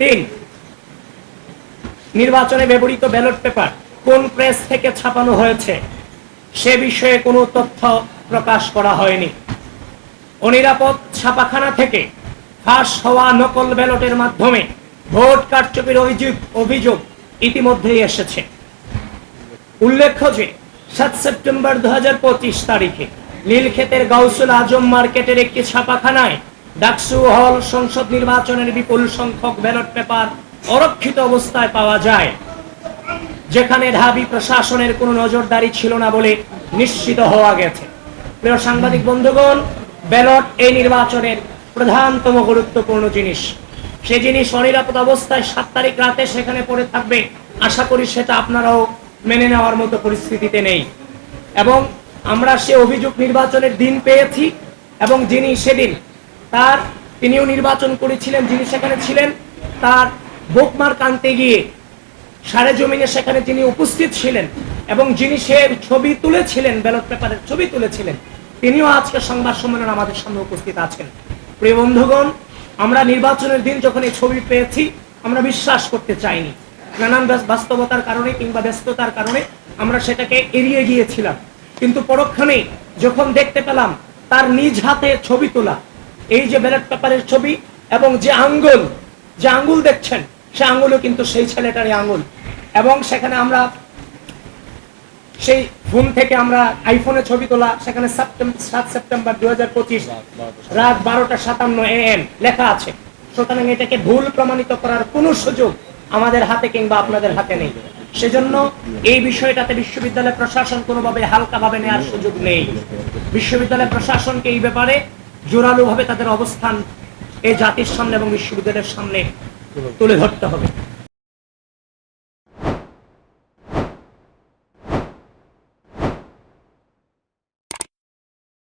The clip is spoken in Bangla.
3, নির্বাচনে ব্যবহৃত ব্যালট পেপার কোন প্রেস থেকে ছাপানো হয়েছে সে বিষয়ে কোনো তথ্য প্রকাশ করা হয়নি। অনিরাপদ ছাপাখানা থেকে ফাঁস হওয়া নকল ব্যালটের মাধ্যমে ভোট কারচুপির অভিযোগ ইতিমধ্যেই এসেছে। উল্লেখ্য যে 7 সেপ্টেম্বর 2025 তারিখে নীলক্ষেতের গাউসুল আজম মার্কেটের একটি ছাপাখানায় ডাকসু হল সংসদ নির্বাচনের বিপুল সংখ্যক ব্যালট পেপার অরক্ষিত অবস্থায় পাওয়া যায়, যেখানে ঢাবি প্রশাসনের কোনো নজরদারি ছিল না বলে নিশ্চিত হওয়া গেছে। প্রিয় সাংবাদিক বন্ধুগণ, ব্যালট এই নির্বাচনের প্রধানতম গুরুত্বপূর্ণ জিনিস। সে জিনিস অনিরাপদ অবস্থায় 7 তারিখ রাতে সেখানে পড়ে থাকবে। আশা করি সেটা আপনারাও মেনে নেওয়ার মতো পরিস্থিতিতে নেই। এবং আমরা সে অভিযোগ নির্বাচনের দিন পেয়েছি, এবং যিনি সেদিন তিনিও নির্বাচন করেছিলেন, যিনি সেখানে ছিলেন, তার বুকমার্ক আনতে গিয়ে সারে জমিনে সেখানে তিনি উপস্থিত ছিলেন, এবং যিনি সে ছবি তুলেছিলেন, ব্যালট পেপারের ছবি তুলেছিলেন, তিনিও আজকে সংবাদ সম্মেলনে আমাদের সামনে উপস্থিত আছেন। প্রিয় বন্ধুগণ, আমরা নির্বাচনের দিন যখন এই ছবি পেয়েছি আমরা বিশ্বাস করতে চাইনি। নানান বাস্তবতার কারণে কিংবা ব্যস্ততার কারণে আমরা সেটাকে এড়িয়ে গিয়েছিলাম। কিন্তু পরক্ষণে যখন দেখতে পেলাম তার নিজ হাতে ছবি তোলা এই যে ব্যালট পেপারের ছবি, এবং যে আঙ্গুল দেখছেন সে আঙ্গুলও কিন্তু সেই ছেলেটারই আঙ্গুল। এবং সেখানে আমরা সেই ফোন থেকে আমরা আইফোনে ছবি তোলা, সেখানে 7 সেপ্টেম্বর 2025 রাত 12:57 AM লেখা আছে। সুতরাং এটাকে ভুল প্রমাণিত করার কোনো সুযোগ আমাদের হাতে কিংবা আপনাদের হাতে নেই। সেজন্য এই বিষয়টাতে বিশ্ববিদ্যালয় প্রশাসন কোনোভাবে হালকাভাবে নেওয়ার সুযোগ নেই। বিশ্ববিদ্যালয় প্রশাসনকে এই ব্যাপারে জোরালোভাবে তাদের অবস্থান এই জাতির সামনে এবং বিশ্ববিদ্যালয়ের সামনে তুলে ধরতে হবে।